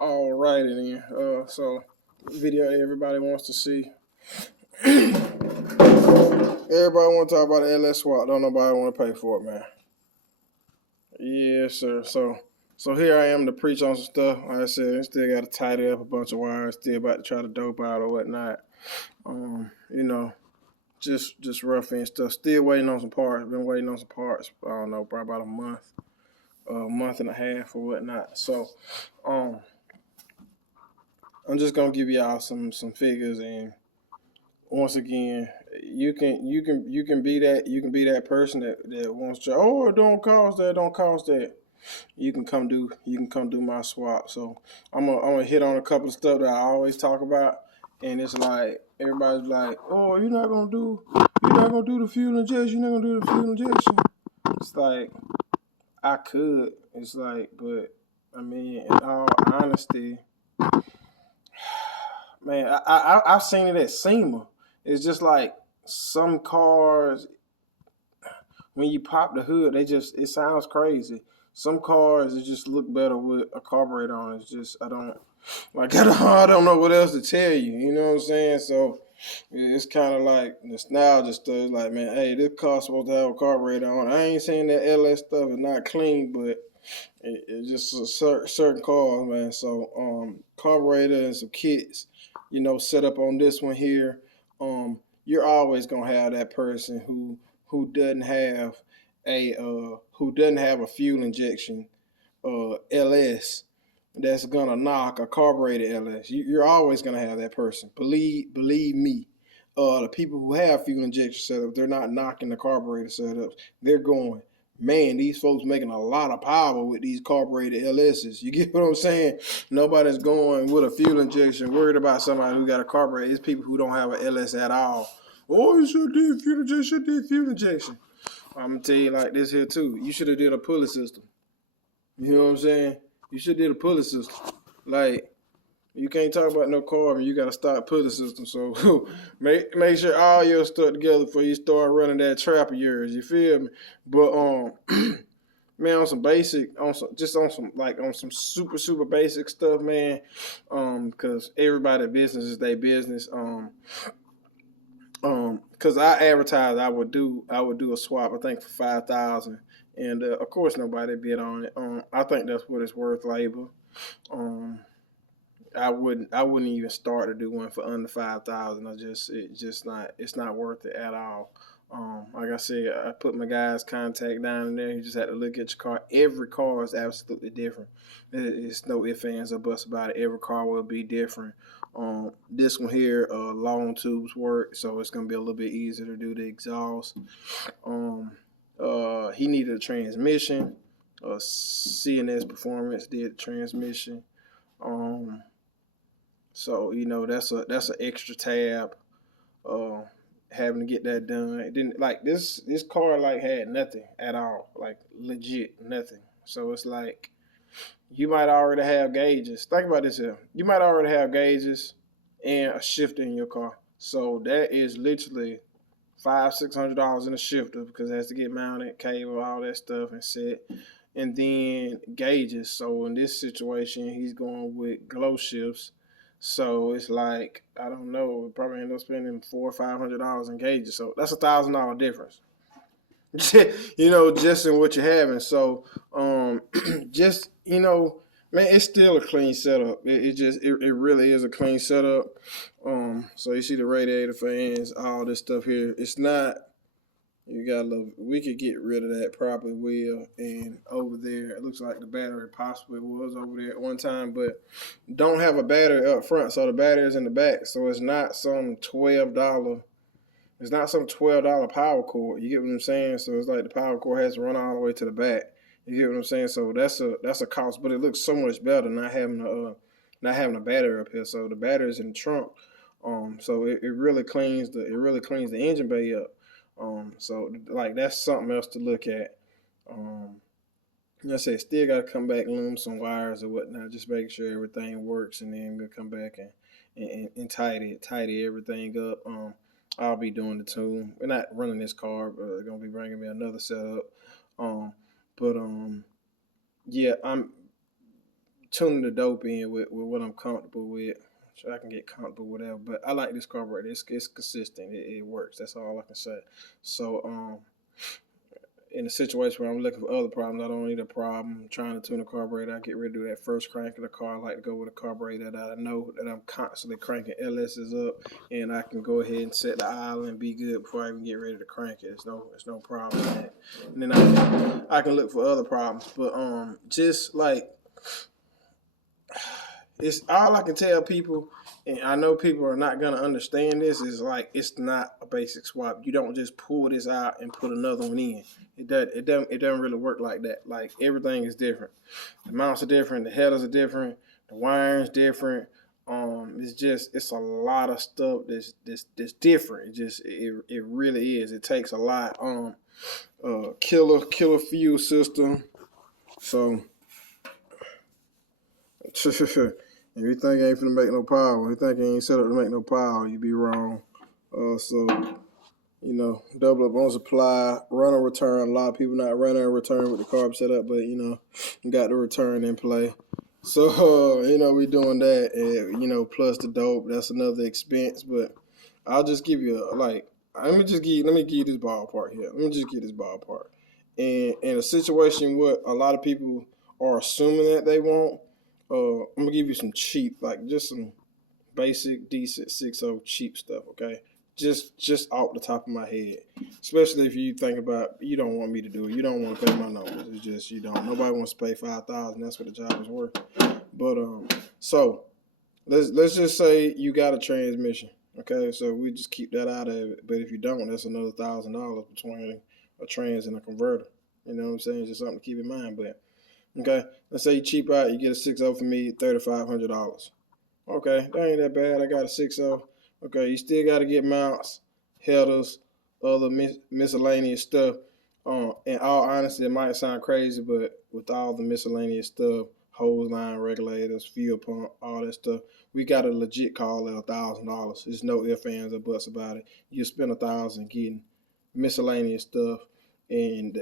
Alrighty then. So video everybody wants to see. Everybody want to talk about the LS swap. Don't nobody want to pay for it, man. Yes, sir. So here I am to preach on some stuff. Like I said, I still got to tidy up a bunch of wires. Still about to try to dope out or whatnot. You know, just rough and stuff. Still waiting on some parts. Been waiting on some parts. I don't know, probably about a month and a half or whatnot. So, I'm just gonna give y'all some figures, and once again, you can be that person that wants to, oh, it don't cost that. You can come do my swap. So I'm gonna hit on a couple of stuff that I always talk about, and it's like everybody's like, oh, you're not gonna do the fuel injection, you're not gonna do the fuel injection. It's like I could. It's like, but I mean, in all honesty, man, I've seen it at SEMA. It's just like some cars when you pop the hood, it sounds crazy. Some cars it just look better with a carburetor on. It's just I don't know what else to tell you. You know what I'm saying? So it's kind of like nostalgia stuff. It's like, man, hey, this car's supposed to have a carburetor on. I ain't saying that LS stuff is not clean, but it's just certain cars, man. So carburetor and some kits, set up on this one here. You're always gonna have that person who doesn't have a fuel injection LS that's gonna knock a carbureted LS. You're always gonna have that person. Believe me. The people who have fuel injection setups, they're not knocking the carburetor setups. They're going, man, these folks making a lot of power with these carbureted LSs. You get what I'm saying? Nobody's going with a fuel injection worried about somebody who got a carburetor. It's people who don't have an LS at all. Oh, you should do fuel injection. I'm gonna tell you like this here too. You should have did a pulley system. You know what I'm saying? You should have did a pulley system. Like you can't talk about no carb and you gotta start pulley system. So make sure all your stuff together before you start running that trap of yours. You feel me? But man, on some super basic stuff, man. Because everybody business is their business. Because I advertised I would do a swap. I think for 5,000, and of course nobody bid on it. I think that's what it's worth, labor. Um, I wouldn't even start to do one for under 5,000. It's not worth it at all. Like I said, I put my guy's contact down in there. You just have to look at your car. Every car is absolutely different. It's no ifs, ands, or buts about it. Every car will be different. This one here, long tubes work, so it's gonna be a little bit easier to do the exhaust. He needed a transmission. CNS Performance did the transmission. Um, so that's an extra tab. Uh, Having to get that done. It didn't like this car like had nothing at all, like legit nothing. So it's like you might already have gauges. Think about this here. You might already have gauges and a shifter in your car. So that is literally $500-$600 in a shifter because it has to get mounted, cable, all that stuff, and set. And then gauges. So in this situation, he's going with glow shifts. So it's like I don't know, probably end up spending $400-$500 in gauges. So that's $1,000 difference. Just in what you're having. So, just man, it's still a clean setup. It really is a clean setup. So you see the radiator fans, all this stuff here. It's not. You got a little. We could get rid of that probably will. And over there, it looks like the battery possibly was over there at one time, but don't have a battery up front, so the battery is in the back. So it's not some $12. It's not some $12 power cord. You get what I'm saying? So it's like the power cord has to run all the way to the back. You get what I'm saying? So that's a cost, but it looks so much better not having a battery up here. So the battery's in the trunk. So it really cleans the engine bay up. So like that's something else to look at. Like I said, still got to come back, loom some wires or whatnot, just making sure everything works, and then we'll come back and tidy everything up. I'll be doing the tune. We're not running this car, but they're gonna be bringing me another setup. But yeah, I'm tuning the dope in with what I'm comfortable with. So I can get comfortable with whatever. But I like this carburetor. It's consistent. It works. That's all I can say. So in a situation where I'm looking for other problems, I don't need a problem trying to tune a carburetor. I get ready to do that first crank of the car. I like to go with a carburetor that I know that I'm constantly cranking LSs up, and I can go ahead and set the idle and be good before I even get ready to crank it. It's no problem with that. And then I can look for other problems. But just like it's all I can tell people, and I know people are not gonna understand this, is like it's not a basic swap. You don't just pull this out and put another one in. It doesn't really work like that. Like everything is different. The mounts are different, the headers are different, the wiring's different. It's a lot of stuff that's different. It really is. It takes a lot. Killer fuel system. So if you think I ain't finna make no power, if you think I ain't set up to make no power, you be wrong. So double up on supply, run and return. A lot of people not running and return with the carb setup, but you got the return in play. So we doing that, and plus the dope, that's another expense. But I'll just give you let me give you this ballpark here. Let me just give this ballpark. And in a situation where a lot of people are assuming that they want, I'm gonna give you some cheap, like just some basic, decent 6.0 cheap stuff, okay? Just off the top of my head. Especially if you think about you don't want me to do it. You don't want to pay my numbers. It's just you don't. Nobody wants to pay $5,000. That's what the job is worth. But so let's just say you got a transmission, okay? So we just keep that out of it. But if you don't, that's another $1,000 between a trans and a converter. You know what I'm saying? It's just something to keep in mind. But okay, let's say you cheap out, you get a 6.0 for me, $3,500. Okay, that ain't that bad. I got a 6.0. Okay, you still got to get mounts, headers, other miscellaneous stuff. In all honesty, it might sound crazy, but with all the miscellaneous stuff, hose line regulators, fuel pump, all that stuff, we got a legit call at $1,000. There's no ifs, ands, or buts about it. You spend $1,000 getting miscellaneous stuff. And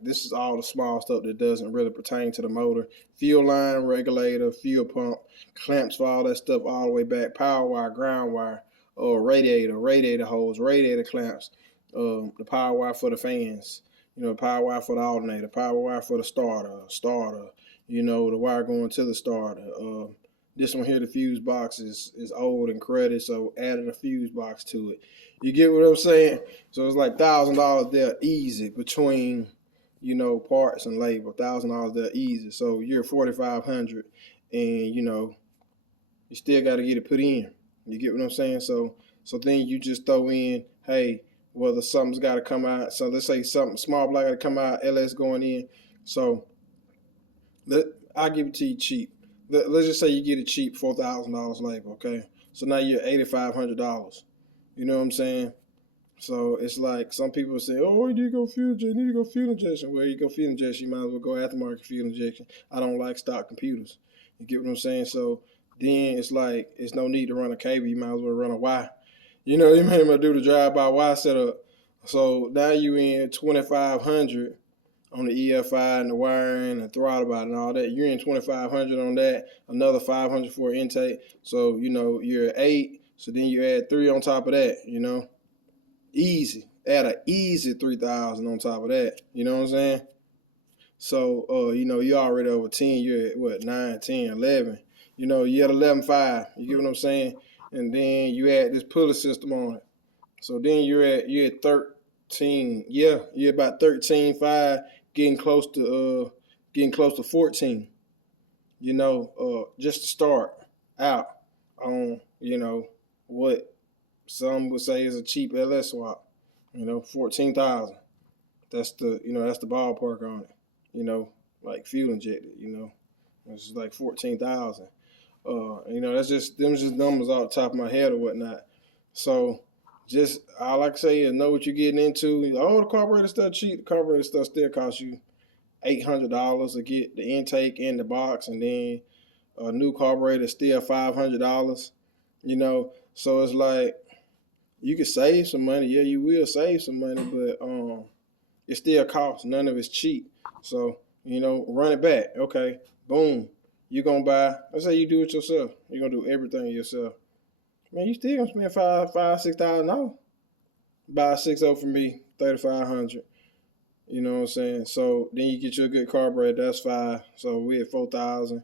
this is all the small stuff that doesn't really pertain to the motor. Fuel line, regulator, fuel pump, clamps for all that stuff all the way back, power wire, ground wire, radiator hose, radiator clamps, the power wire for the fans, power wire for the alternator, power wire for the starter, the wire going to the starter. This one here, the fuse box is old and cruddy, so added a fuse box to it. You get what I'm saying? So it's like $1,000 there easy between, parts and labor. $1,000 there easy. So you're $4,500, and you still got to get it put in. You get what I'm saying? So then you just throw in, hey, whether something's got to come out. So let's say something small block got to come out, LS going in. So I'll give it to you cheap. Let's just say you get it cheap, $4,000 labor, okay? So now you're $8,500. You know what I'm saying? So it's like some people say, oh, you need to go fuel injection. Well, you go fuel injection, you might as well go aftermarket fuel injection. I don't like stock computers. You get what I'm saying? So then it's like it's no need to run a cable. You might as well run a Y. You may as well do the drive-by Y setup. So now you in $2,500 on the EFI and the wiring and throttle body and all that. You're in $2,500 on that, another $500 for intake. So, you're at $8,000. So then you add $3,000 on top of that, Easy. Add an easy $3,000 on top of that. You know what I'm saying? So, you're already over 10. You're at, what, 9, 10, 11. You're at 11.5. You get what I'm saying? And then you add this pulley system on it. So then you're at 13. Yeah, you're about 13.5, getting close to 14. Just to start out on, what some would say is a cheap LS swap. 14,000. That's the ballpark on it. Like fuel injected. It's like 14,000. That's just numbers off the top of my head or whatnot. So just all I can say is know what you're getting into. The carburetor stuff cheap. The carburetor stuff still costs you $800 to get the intake and the box, and then a new carburetor is still $500. So it's like you can save some money. Yeah, you will save some money, but it still costs. None of it's cheap. So run it back. Okay, boom. you're gonna buy. Let's say you do it yourself. You're gonna do everything yourself. Man, you still gonna spend $6,000. Buy a 6.0 from me, 3,500. You know what I'm saying? So then you get you a good carburetor, that's $5. So we at 4,000.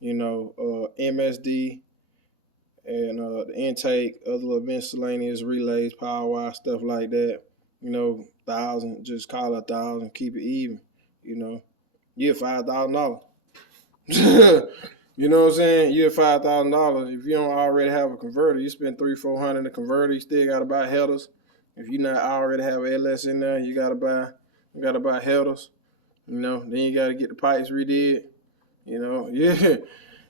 You know, MSD and the intake, other little miscellaneous relays, power wire, stuff like that. You know, 1,000. Just call it 1,000. Keep it even. You know, you at $5,000. You know what I'm saying? You at $5,000. If you don't already have a converter, you spend $300-400 in the converter. You still gotta buy headers. If you not already have LS in there, you gotta buy headers. You know, then you gotta get the pipes redid. You know, yeah.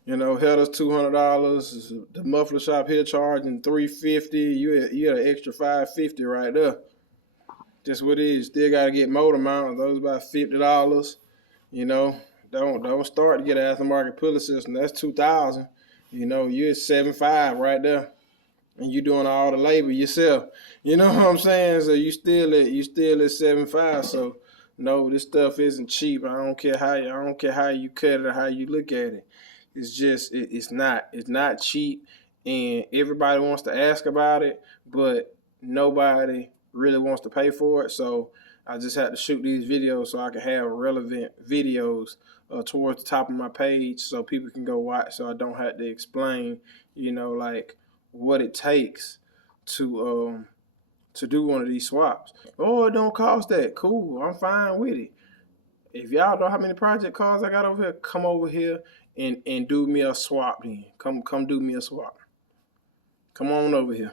You know, headers $200. The muffler shop here charging $350. You had an extra $550 right there. Just what it is. Still gotta get motor mount. Those about $50. You know, don't start to get an aftermarket pulley system. That's $2,000. You know, you're at $7,500 right there, and you doing all the labor yourself. You know what I'm saying? So you still at $7,500. So no, this stuff isn't cheap. I don't care how you cut it or how you look at it. It's just it's not cheap, and everybody wants to ask about it, but nobody really wants to pay for it. So I just had to shoot these videos so I can have relevant videos towards the top of my page so people can go watch, so I don't have to explain, you know, like what it takes to do one of these swaps. Oh, it don't cost that. Cool, I'm fine with it. If y'all know how many project cars I got over here, come over here and do me a swap then. Come do me a swap. Come on over here.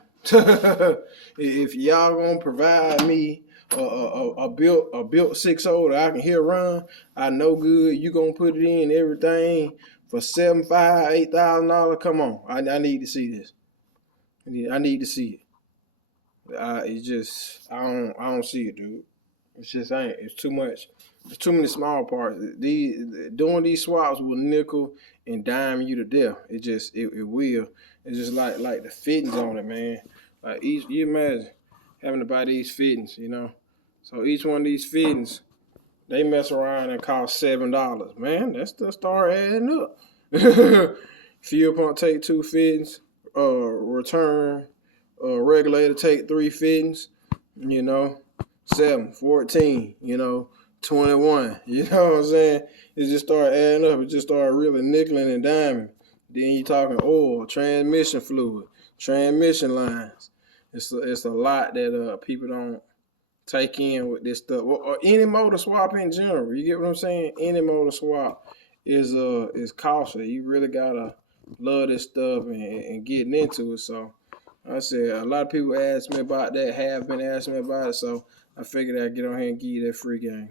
If y'all gonna provide me a built 6.0 that I can hear run, I know good, you gonna put it in everything for $7,500, $8,000. Come on, I need to see this. I need to see it. It's just I don't see it, dude. It's just ain't. It's too much. There's too many small parts. Doing these swaps will nickel and dime you to death. It will. It's just like the fittings on it, man. Like you imagine having to buy these fittings, you know. So each one of these fittings, they mess around and cost $7. Man, that stuff start adding up. Fuel pump take 2 fittings. Return regulator take 3 fittings. You know, 7, 14. You know, 21. You know what I'm saying? It just start adding up. It just start really nickeling and diming. Then you talking oil, transmission fluid, transmission lines. It's a lot that people don't take in with this stuff. Or any motor swap in general. You get what I'm saying? Any motor swap is costly. You really gotta love this stuff and getting into it. So I said a lot of people ask me about that, have been asking me about it. So I figured I'd get on here and give you that free game.